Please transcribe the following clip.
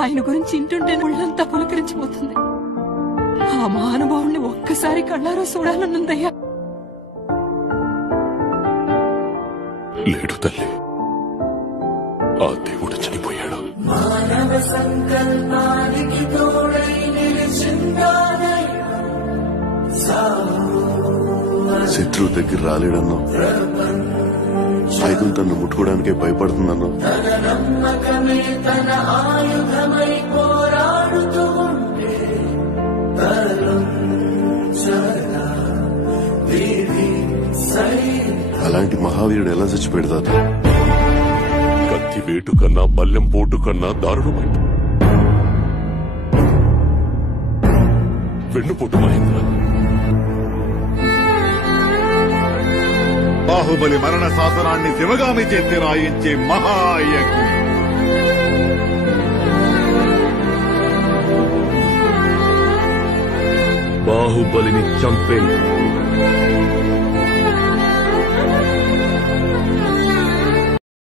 ఆయన గురించి ఇంటుంటే ఒళ్ళంతా పులకరించిపోతుంది. ఆ మహానుభావుణ్ణి ఒక్కసారి కళ్ళారో చూడాలనుందయ్యా. లేడు తల్లి, ఆ దేవుడు చనిపోయాడు. మానవ సంకల్పానికి తోడై శత్రువు దగ్గర రాలేడన్నా, సైతం తను ముట్టుకోవడానికే భయపడుతుందన్నా. నమ్మకమే తన ఆయుధమై పోరాడుతూ ఉంటే అలాంటి మహావీరుడు ఎలా చచ్చిపెడతాడు? కత్తి వేటు కన్నా బల్లెం పోటు కన్నా దారుణమై వెన్నుపోటు మహేంద్ర. బాహుబలి మరణ శాసనాన్ని శివగామి చేతి రాయించే మహాయజ్ఞ. బాహుబలిని చంపే